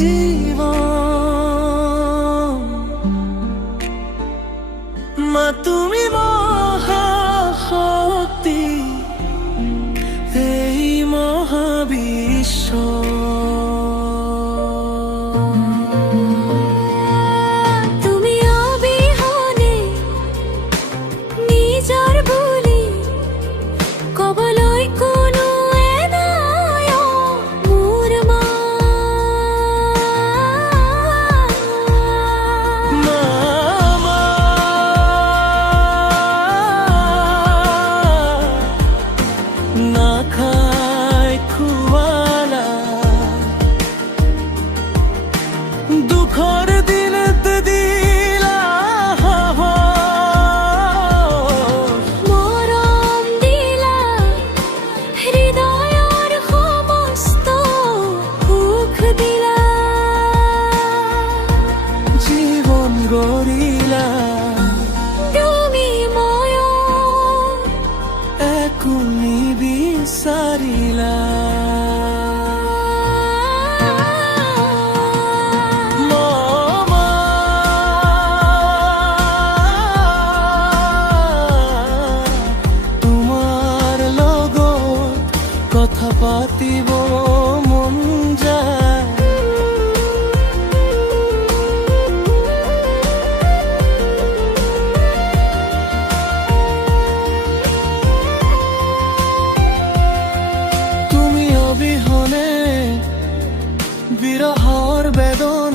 জীবন, মা তুমি মহাশক্তি এই মহাবিশ্ব। তুমি অবিহনে নিজর বলি কবলই কোনো এনায় মোর মা। মামা না খায় খুয়ালা দুঃখর দিনতে দিলা মরম দিলা হৃদয়ৰ সমস্ত সুখ দিলা। জীবন গড়িলা তুমি ময় একুনি বিচাৰিলা। মামা তোমাৰ লগত কথা পাতিব মন যায়। তুমি অবিহনে বিৰহৰ বেদনা